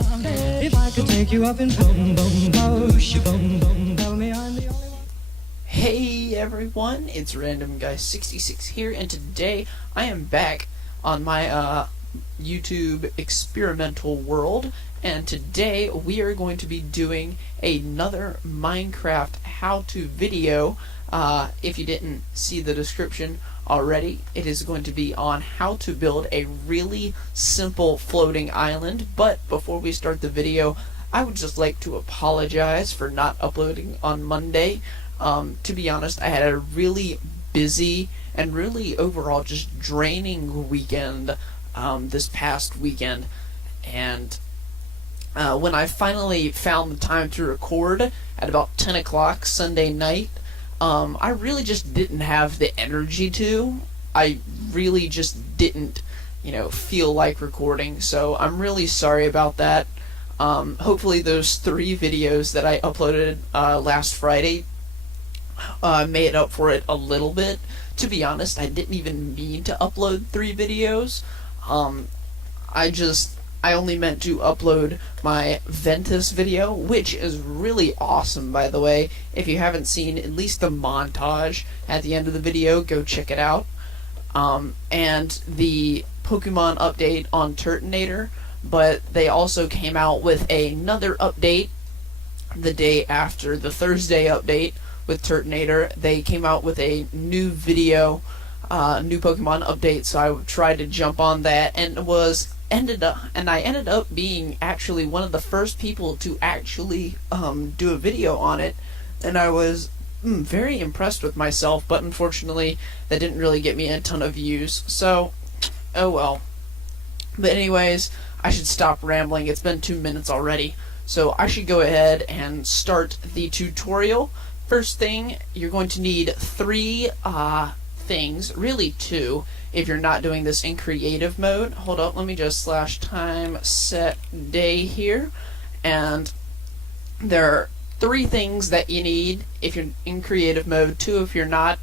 If I could take you up in boom, boom, boom, boom, boom, tell me I'm the only one. Hey everyone, it's Random Guy 66 here, and today I am back on my YouTube experimental world, and today we are going to be doing another Minecraft how-to video. If you didn't see the description already, it is going to be on how to build a really simple floating island. But before we start the video, I would just like to apologize for not uploading on Monday. To be honest, I had a really busy and really overall just draining weekend this past weekend, and when I finally found the time to record at about 10 o'clock Sunday night, I really just didn't have the energy to. I really just didn't, feel like recording, so I'm really sorry about that. Hopefully those 3 videos that I uploaded last Friday made up for it a little bit. To be honest, I didn't even mean to upload 3 videos. I only meant to upload my Ventus video, which is really awesome, by the way. If you haven't seen at least the montage at the end of the video, go check it out. And the Pokemon update on Turtonator, but they also came out with another update the day after the Thursday update with Turtonator. They came out with a new video, new Pokemon update, so I tried to jump on that, and I ended up being actually one of the first people to actually do a video on it, and I was very impressed with myself. But unfortunately, that didn't really get me a ton of views, so oh well. But anyways, I should stop rambling. It's been 2 minutes already, so I should go ahead and start the tutorial. First thing, you're going to need 3 things, really 2, if you're not doing this in creative mode. Hold up, let me just /time set day here, and there are 3 things that you need if you're in creative mode, 2 if you're not.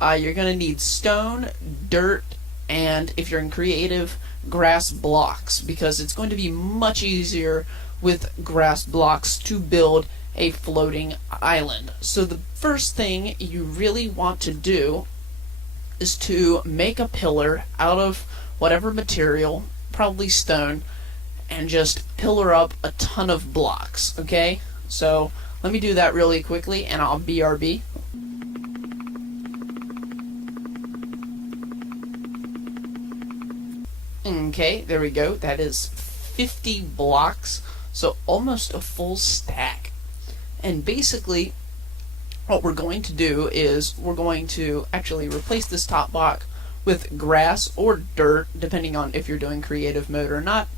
You're going to need stone, dirt, and if you're in creative, grass blocks, because it's going to be much easier with grass blocks to build a floating island. So the first thing you really want to do is to make a pillar out of whatever material, probably stone, and just pillar up a ton of blocks, okay? So let me do that really quickly, and I'll BRB. Okay, there we go. That is 50 blocks, so almost a full stack. And basically, what we're going to do is we're going to actually replace this top block with grass or dirt, depending on if you're doing creative mode or not.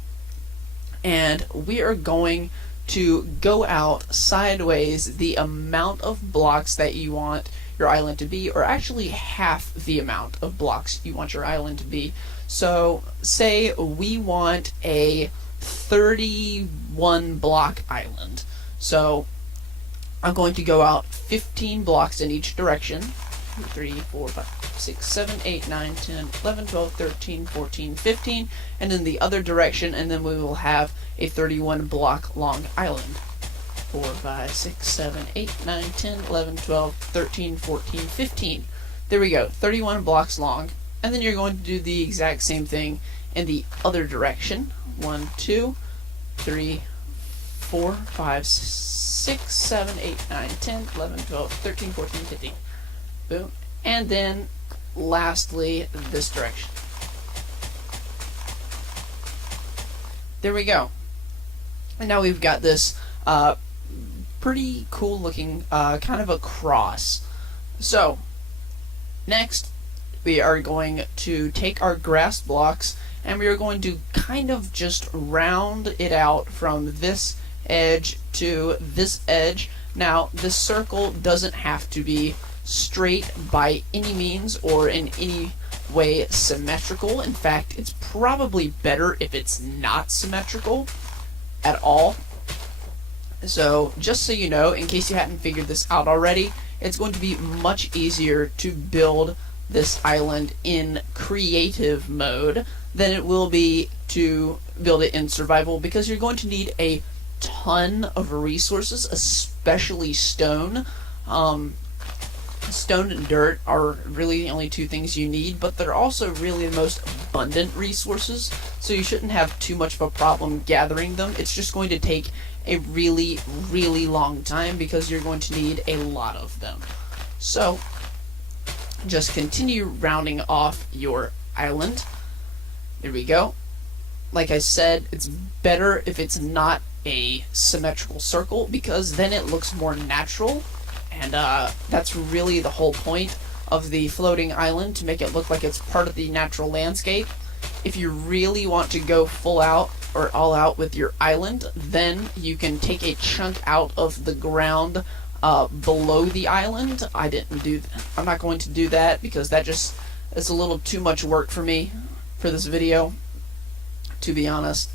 And we are going to go out sideways the amount of blocks that you want your island to be, or actually half the amount of blocks you want your island to be. So say we want a 31 block island. So I'm going to go out 15 blocks in each direction. 2, 3, 4, 5, 6, 7, 8, 9, 10, 11, 12, 13, 14, 15, and in the other direction, and then we will have a 31 block long island. 4, 5, 6, 7, 8, 9, 10, 11, 12, 13, 14, 15. There we go, 31 blocks long. And then you're going to do the exact same thing in the other direction. 1, 2, 3, 4, 5, 6, 7, 8, 9, 10, 11, 12, 13, 14, 15. Boom. And then, lastly, this direction. There we go. And now we've got this pretty cool looking kind of a cross. So, next, we are going to take our grass blocks, and we are going to kind of just round it out from this edge to this edge. Now, this circle doesn't have to be straight by any means or in any way symmetrical. In fact, it's probably better if it's not symmetrical at all. So, just so you know, in case you hadn't figured this out already, it's going to be much easier to build this island in creative mode than it will be to build it in survival because you're going to need a ton of resources, especially stone. Stone and dirt are really the only two things you need, but they're also really the most abundant resources, so you shouldn't have too much of a problem gathering them. It's just going to take a really, really long time because you're going to need a lot of them. So, just continue rounding off your island. There we go. Like I said, it's better if it's not a symmetrical circle because then it looks more natural. And that's really the whole point of the floating island, to make it look like it's part of the natural landscape. If you really want to go full out or all out with your island, then you can take a chunk out of the ground below the island. I didn't do that. I'm not going to do that because that just is a little too much work for me for this video, to be honest.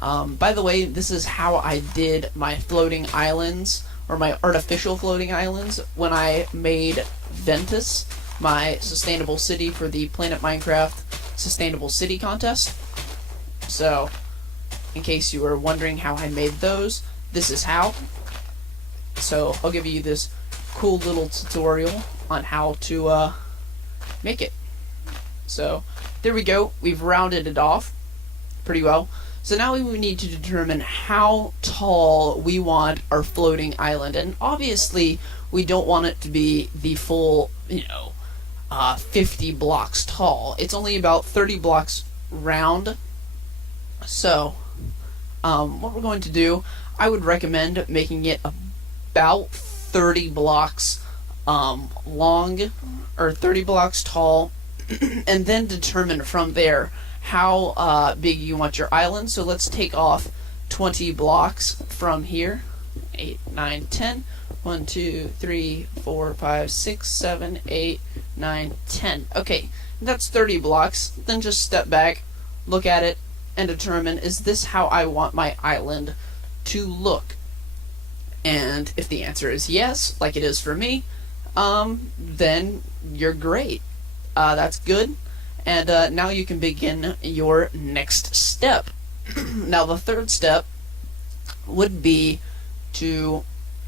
By the way, this is how I did my floating islands, or my artificial floating islands, when I made Ventus, my sustainable city for the Planet Minecraft Sustainable City contest. So, in case you were wondering how I made those, this is how. So, I'll give you this cool little tutorial on how to make it. So, there we go. We've rounded it off pretty well. So now we need to determine how tall we want our floating island. And obviously, we don't want it to be the full, 50 blocks tall. It's only about 30 blocks round. So, what we're going to do, I would recommend making it about 30 blocks long, or 30 blocks tall, and then determine from there how big you want your island. So let's take off 20 blocks from here. 8, 9, 10. 1, 2, 3, 4, 5, 6, 7, 8, 9, 10. Okay, that's 30 blocks. Then just step back, look at it, and determine, is this how I want my island to look? And if the answer is yes, like it is for me, then you're great. That's good. And now you can begin your next step. Now the third step would be to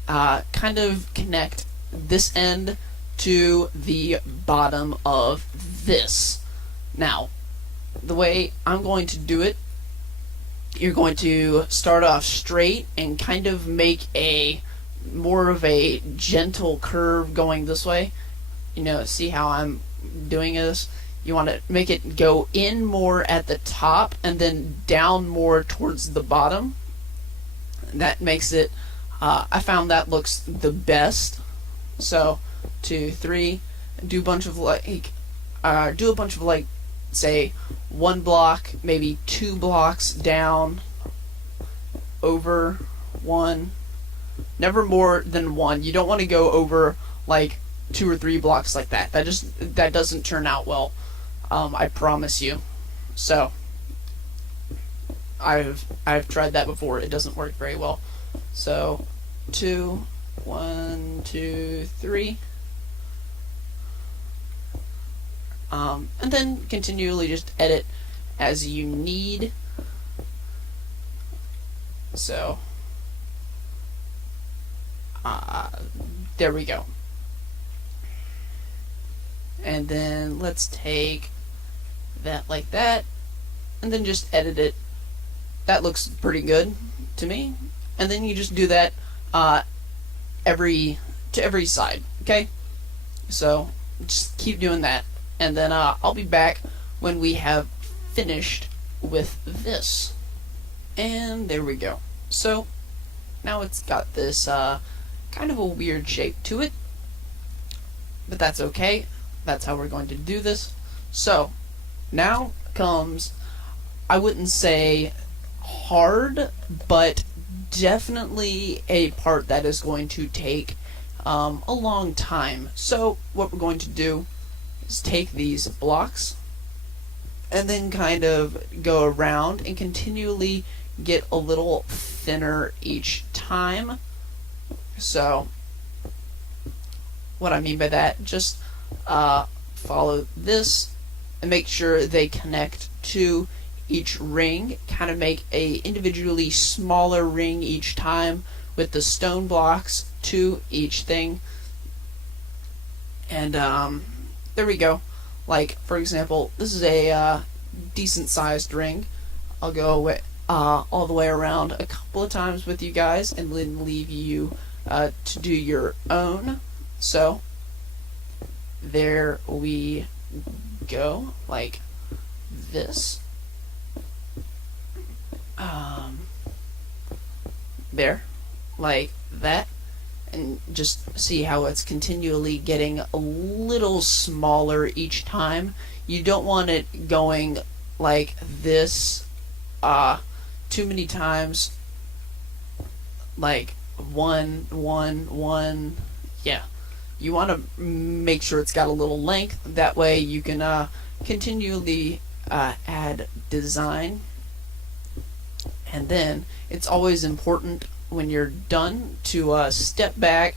kind of connect this end to the bottom of this. Now, the way I'm going to do it, you're going to start off straight and kind of make a more of a gentle curve going this way. See how I'm doing this? You want to make it go in more at the top and then down more towards the bottom. That makes it, I found that looks the best. So, 2, 3, do a bunch of say 1 block, maybe 2 blocks down, over 1, never more than 1. You don't want to go over like 2 or 3 blocks like that. That doesn't turn out well. I promise you. So, I've tried that before. It doesn't work very well. So, 2, 1, 2, 3. And then continually just edit as you need. So, there we go. And then let's take that like that, and then just edit it. That looks pretty good to me. And then you just do that to every side, okay? So just keep doing that, and then I'll be back when we have finished with this. And there we go. So now it's got this kind of a weird shape to it, but that's okay. That's how we're going to do this. So now comes, I wouldn't say hard, but definitely a part that is going to take a long time. So what we're going to do is take these blocks and then kind of go around and continually get a little thinner each time. So what I mean by that, just follow this and make sure they connect to each ring, kind of make a individually smaller ring each time with the stone blocks to each thing. And there we go. Like, for example, this is a decent sized ring. I'll go all the way around a couple of times with you guys and then leave you to do your own. So there we go, like this. There, like that. And just see how it's continually getting a little smaller each time. You don't want it going like this too many times. Like one, yeah. You want to make sure it's got a little length. That way you can continually add design. And then it's always important when you're done to step back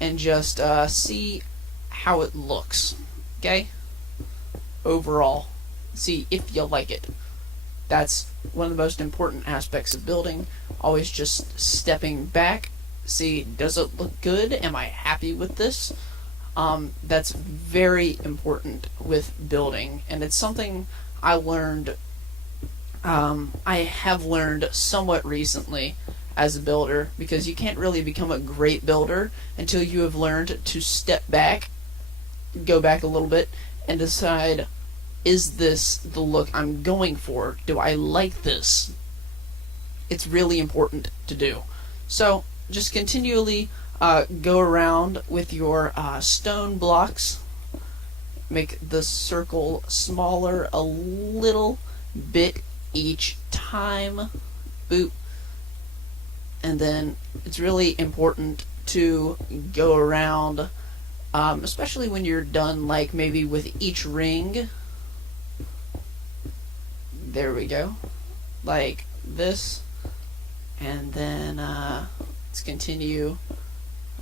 and just see how it looks. Okay? Overall. See if you like it. That's one of the most important aspects of building. Always just stepping back. See, does it look good? Am I happy with this? That's very important with building, and it's something I learned. I have learned somewhat recently as a builder, because you can't really become a great builder until you have learned to step back, go back a little bit, and decide, is this the look I'm going for? Do I like this? It's really important to do. So just continually go around with your stone blocks, make the circle smaller a little bit each time. Boop. And then it's really important to go around, especially when you're done, like maybe with each ring. There we go. Like this. And then let's continue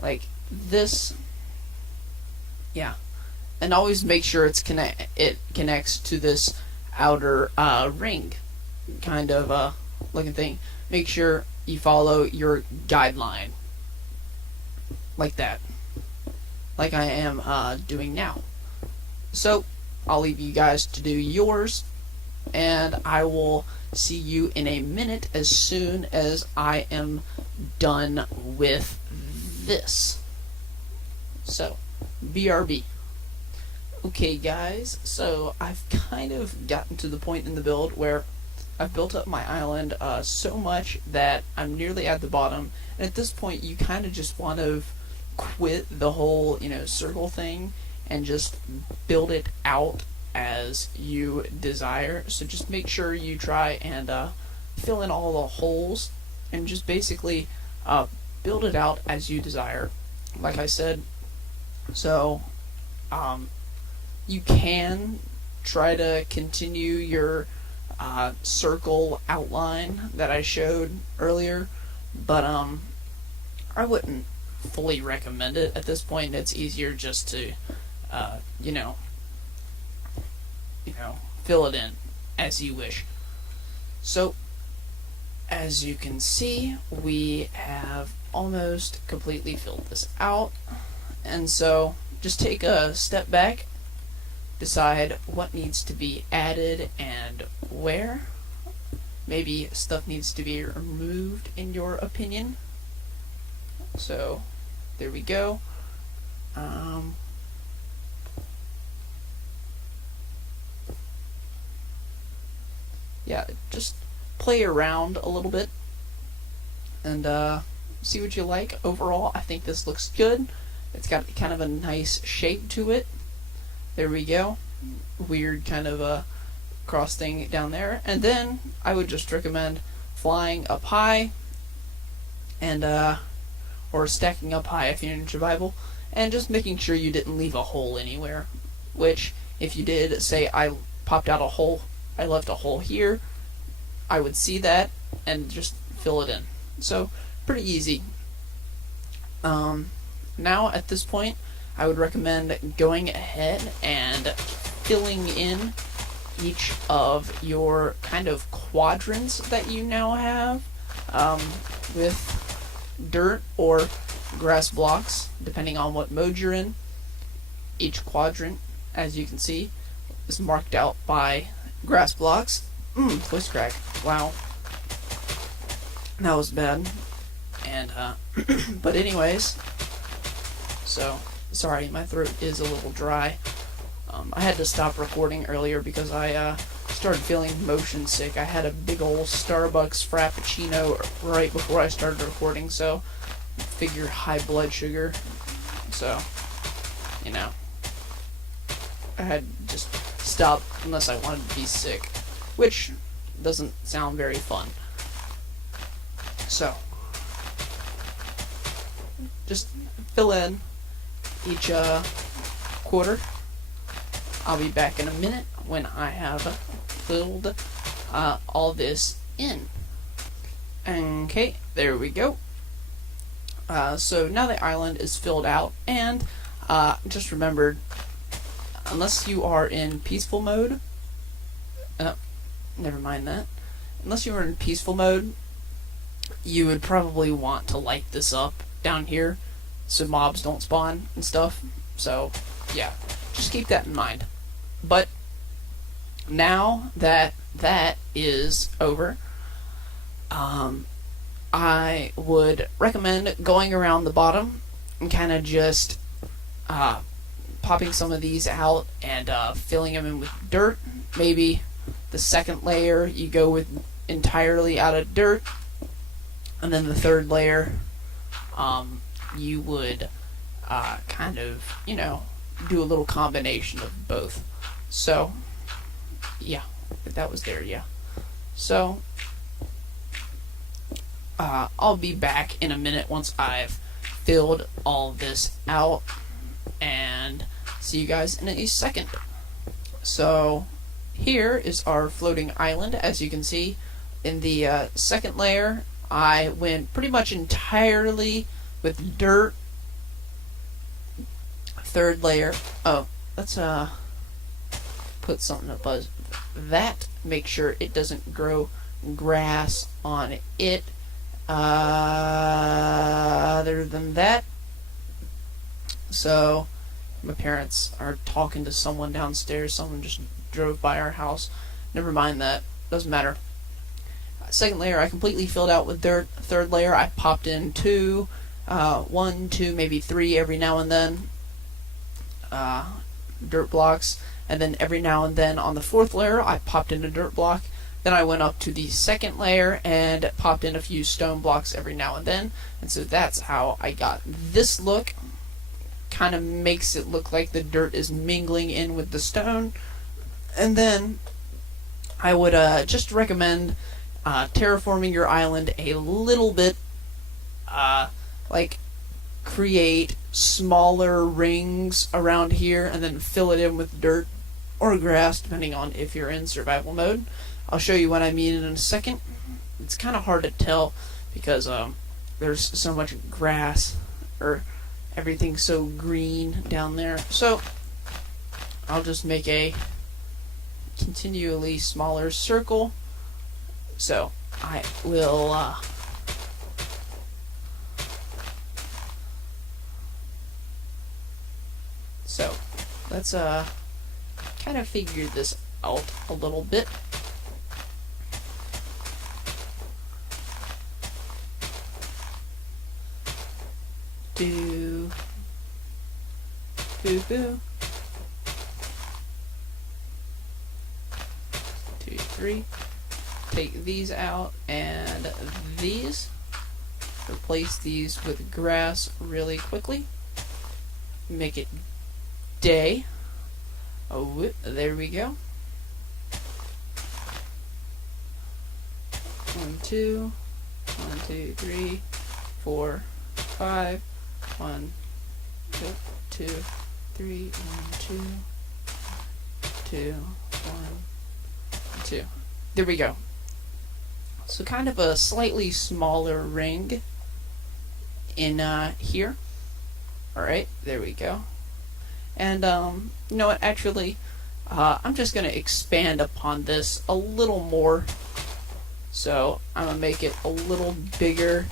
like this. Yeah. And always make sure it connects to this outer ring kind of looking thing. Make sure you follow your guideline like that, like I am doing now. So I'll leave you guys to do yours, and I will see you in a minute as soon as I am done with this. So BRB. Okay guys, so I've kind of gotten to the point in the build where I've built up my island so much that I'm nearly at the bottom, and at this point you kind of just want to quit the whole circle thing and just build it out as you desire. So just make sure you try and fill in all the holes and just basically build it out as you desire, like I said. So you can try to continue your circle outline that I showed earlier, but I wouldn't fully recommend it at this point. It's easier just to fill it in as you wish. So as you can see, we have almost completely filled this out, and so just take a step back, decide what needs to be added and where. Maybe stuff needs to be removed in your opinion. So there we go. Yeah, just play around a little bit and see what you like. Overall, I think this looks good. It's got kind of a nice shape to it. There we go. Weird kind of a cross thing down there. And then I would just recommend flying up high and or stacking up high if you're in survival, and just making sure you didn't leave a hole anywhere, which if you did, say I popped out a hole, I left a hole here, I would see that and just fill it in. So pretty easy. Now at this point I would recommend going ahead and filling in each of your kind of quadrants that you now have with dirt or grass blocks, depending on what mode you're in. Each quadrant, as you can see, is marked out by grass blocks. Voice crack. Wow. That was bad. And, but anyways, so, sorry, my throat is a little dry. I had to stop recording earlier because I started feeling motion sick. I had a big old Starbucks Frappuccino right before I started recording, so figure high blood sugar. So, you know, I had to just stop unless I wanted to be sick, which doesn't sound very fun. So, just fill in each quarter. I'll be back in a minute when I have filled all this in. Okay, there we go. So now the island is filled out, and just remembered, unless you are in peaceful mode, never mind that. Unless you are in peaceful mode, you would probably want to light this up down here so mobs don't spawn and stuff. So, yeah, just keep that in mind. But now that that is over, I would recommend going around the bottom and kind of just popping some of these out and filling them in with dirt. Maybe the second layer you go with entirely out of dirt, and then the third layer you would kind of, you know, do a little combination of both. So, yeah, that was there, yeah. So, I'll be back in a minute once I've filled all this out, and see you guys in a second. So, here is our floating island. As you can see, in the second layer, I went pretty much entirely with dirt. Third layer, oh, let's put something above that, make sure it doesn't grow grass on it. Other than that, so my parents are talking to someone downstairs. Someone just drove by our house. Never mind that, doesn't matter. Second layer I completely filled out with dirt. Third layer I popped in one, two, maybe three every now and then dirt blocks, and then every now and then on the fourth layer I popped in a dirt block. Then I went up to the second layer and popped in a few stone blocks every now and then, and so that's how I got this look. Kind of makes it look like the dirt is mingling in with the stone. And then I would just recommend terraforming your island a little bit, like create smaller rings around here and then fill it in with dirt or grass, depending on if you're in survival mode. I'll show you what I mean in a second. It's kind of hard to tell because there's so much grass, or everything's so green down there. So I'll just make a continually smaller circle. So I will so let's kind of figure this out a little bit. Do boo boo. 2, 3. Take these out and these. Replace these with grass really quickly. Make it day. Oh, there we go. 1, 2, 1, 2, 3, 4, 5. 1, 2, 3, 1, 2, 2, 1, 2. There we go. So kind of a slightly smaller ring in here. Alright, there we go. And you know what, actually, I'm just going to expand upon this a little more. So I'm going to make it a little bigger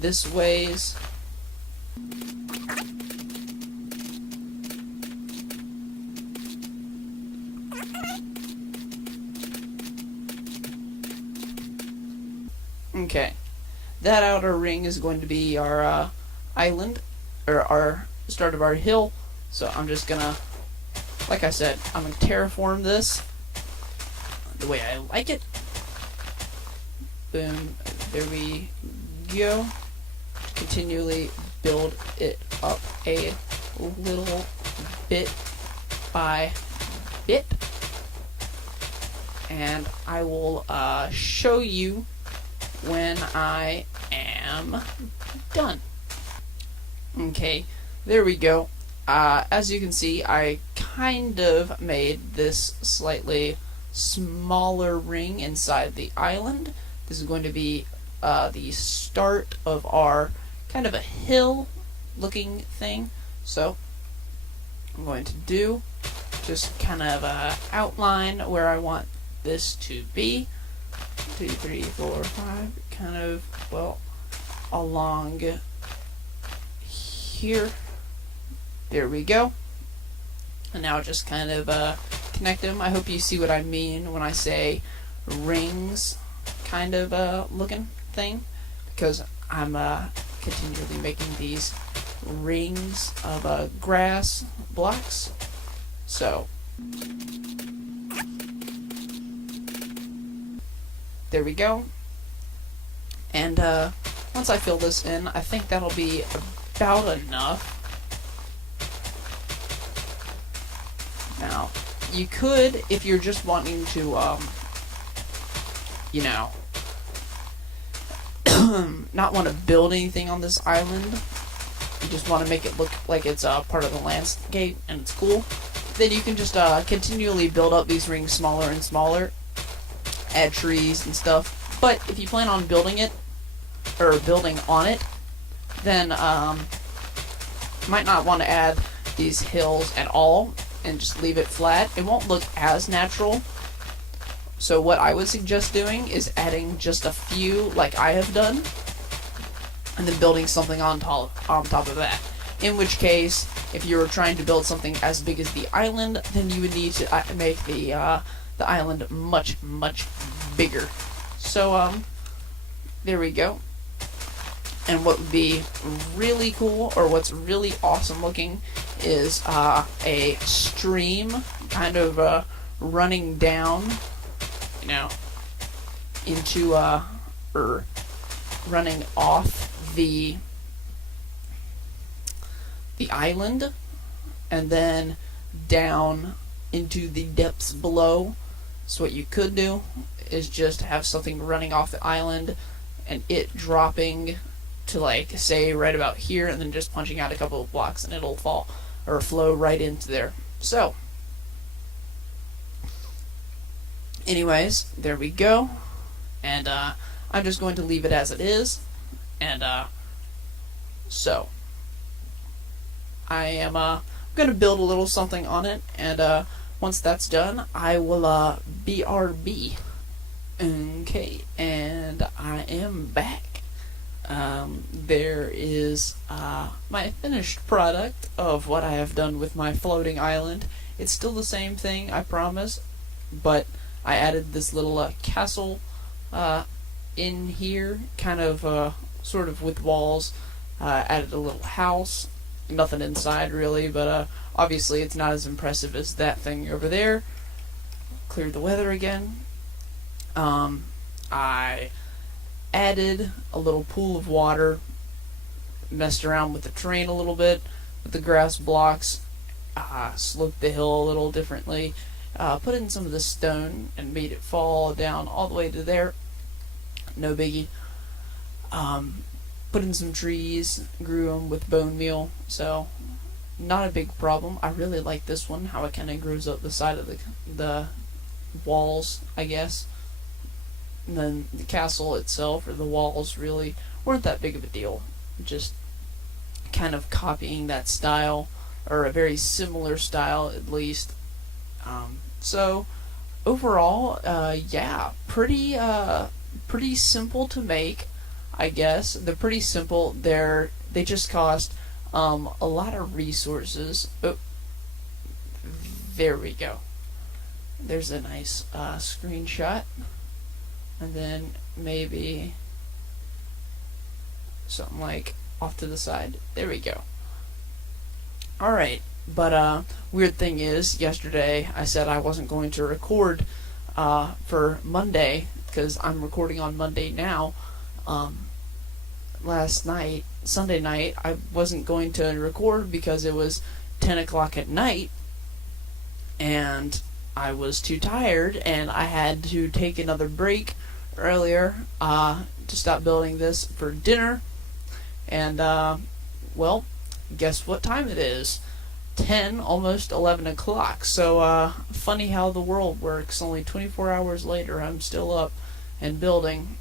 this ways. Okay, that outer ring is going to be our island, or our start of our hill. So I'm just gonna, like I said, I'm gonna terraform this the way I like it. Boom, there we go. Continually build it up a little bit by bit, and I will show you when I am done. Okay, there we go. As you can see, I kind of made this slightly smaller ring inside the island. This is going to be the start of our kind of a hill looking thing. So I'm going to do just kind of outline where I want this to be. 2, 3, 4, 5, kind of, well, along here. There we go. And now just kind of connect them. I hope you see what I mean when I say rings kind of looking thing, because I'm continually making these rings of grass blocks. So there we go. And once I fill this in, I think that'll be about enough. Now, you could, if you're just wanting to, you know, not want to build anything on this island, you just want to make it look like it's part of the landscape and it's cool, then you can just continually build up these rings smaller and smaller, add trees and stuff. But if you plan on building it, or building on it, then you might not want to add these hills at all and just leave it flat. It won't look as natural. So what I would suggest doing is adding just a few, like I have done, and then building something on top of that. In which case, if you were trying to build something as big as the island, then you would need to make the island much, much bigger. So there we go. And what would be really cool, or what's really awesome looking, is a stream kind of running down, you know, into or running off the island, and then down into the depths below. So what you could do is just have something running off the island and it dropping to, like, say right about here, and then just punching out a couple of blocks and it'll fall or flow right into there. So anyways, there we go. And I'm just going to leave it as it is. And so I am going to build a little something on it, and once that's done, I will BRB. Okay, and I am back. There is my finished product of what I have done with my floating island. It's still the same thing, I promise, but I added this little castle in here, kind of sort of with walls. Added a little house, nothing inside really, but obviously it's not as impressive as that thing over there. Cleared the weather again. I added a little pool of water, messed around with the terrain a little bit, with the grass blocks, sloped the hill a little differently, put in some of the stone and made it fall down all the way to there. No biggie. Put in some trees, grew them with bone meal, so not a big problem. I really like this one, how it kind of grows up the side of the walls, I guess. And then the castle itself, or the walls, really weren't that big of a deal. Just kind of copying that style, or a very similar style at least. So overall, yeah, pretty simple to make, I guess. They're pretty simple. They just cost a lot of resources. Oh, there we go. There's a nice screenshot, and then maybe something like off to the side. There we go. Alright, but weird thing is, yesterday I said I wasn't going to record for Monday, because I'm recording on Monday now. Last night, Sunday night, I wasn't going to record because it was 10 o'clock at night, and I was too tired, and I had to take another break earlier to stop building this for dinner. And well, guess what time it is? 10, almost 11 o'clock. So funny how the world works. Only 24 hours later, I'm still up and building.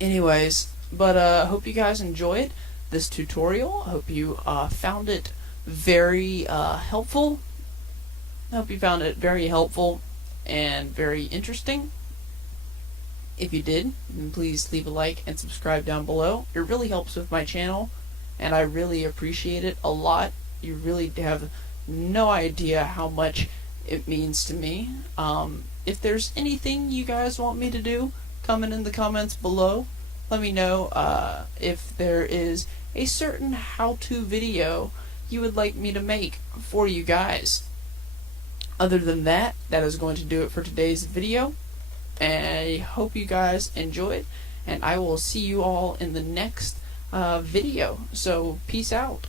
Anyways, but hope you guys enjoyed this tutorial. I hope you found it very helpful. I hope you found it very helpful and very interesting. If you did, then please leave a like and subscribe down below. It really helps with my channel, and I really appreciate it a lot. You really have no idea how much it means to me. If there's anything you guys want me to do, comment in the comments below. Let me know if there is a certain how-to video you would like me to make for you guys. Other than that, that is going to do it for today's video. And I hope you guys enjoyed, and I will see you all in the next video. So peace out.